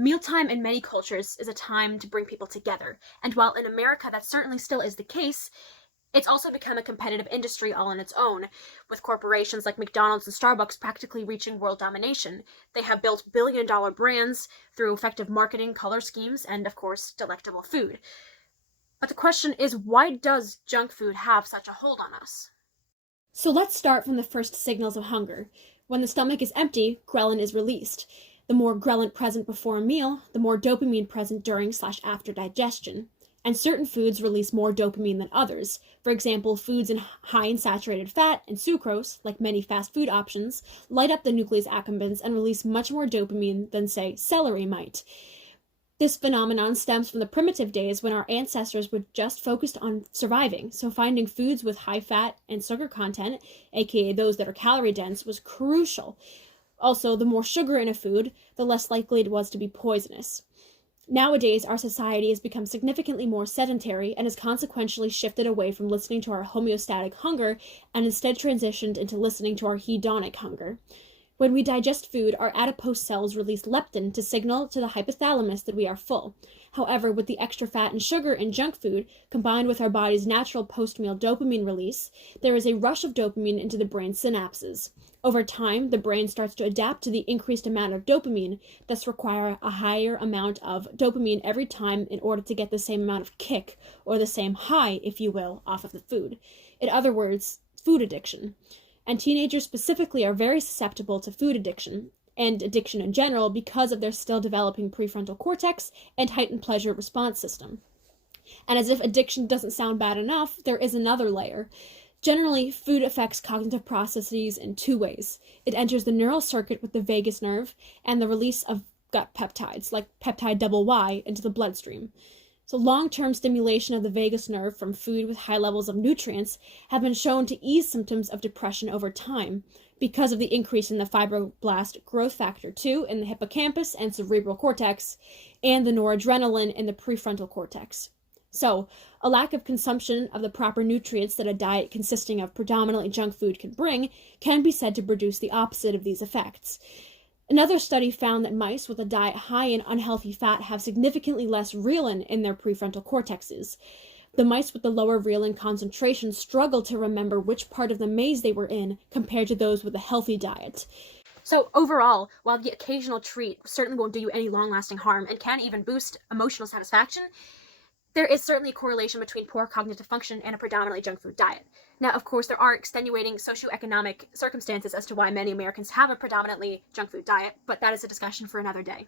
Mealtime in many cultures is a time to bring people together, and while in America that certainly still is the case, it's also become a competitive industry all on its own, with corporations like McDonald's and Starbucks practically reaching world domination. They have built billion-dollar brands through effective marketing, color schemes, and, of course, delectable food. But the question is, why does junk food have such a hold on us? So let's start from the first signals of hunger. When the stomach is empty, ghrelin is released. The more ghrelin present before a meal, the more dopamine present during/after digestion. And certain foods release more dopamine than others. For example, foods high in saturated fat and sucrose, like many fast food options, light up the nucleus accumbens and release much more dopamine than, say, celery might. This phenomenon stems from the primitive days when our ancestors were just focused on surviving, so finding foods with high fat and sugar content, aka those that are calorie dense, was crucial. Also, the more sugar in a food, the less likely it was to be poisonous. Nowadays, our society has become significantly more sedentary and has consequentially shifted away from listening to our homeostatic hunger and instead transitioned into listening to our hedonic hunger. When we digest food, our adipose cells release leptin to signal to the hypothalamus that we are full. However, with the extra fat and sugar in junk food, combined with our body's natural post-meal dopamine release, there is a rush of dopamine into the brain's synapses. Over time, the brain starts to adapt to the increased amount of dopamine, thus require a higher amount of dopamine every time in order to get the same amount of kick, or the same high, if you will, off of the food. In other words, food addiction. And teenagers specifically are very susceptible to food addiction, and addiction in general, because of their still developing prefrontal cortex and heightened pleasure response system. And as if addiction doesn't sound bad enough, there is another layer. Generally, food affects cognitive processes in two ways. It enters the neural circuit with the vagus nerve and the release of gut peptides, like peptide Y, into the bloodstream. So long-term stimulation of the vagus nerve from food with high levels of nutrients have been shown to ease symptoms of depression over time because of the increase in the fibroblast growth factor 2 in the hippocampus and cerebral cortex and the noradrenaline in the prefrontal cortex. So, a lack of consumption of the proper nutrients that a diet consisting of predominantly junk food can bring can be said to produce the opposite of these effects. Another study found that mice with a diet high in unhealthy fat have significantly less reelin in their prefrontal cortexes. The mice with the lower reelin concentration struggled to remember which part of the maze they were in compared to those with a healthy diet. So overall, while the occasional treat certainly won't do you any long-lasting harm and can even boost emotional satisfaction, there is certainly a correlation between poor cognitive function and a predominantly junk food diet. Now, of course, there are extenuating socioeconomic circumstances as to why many Americans have a predominantly junk food diet, but that is a discussion for another day.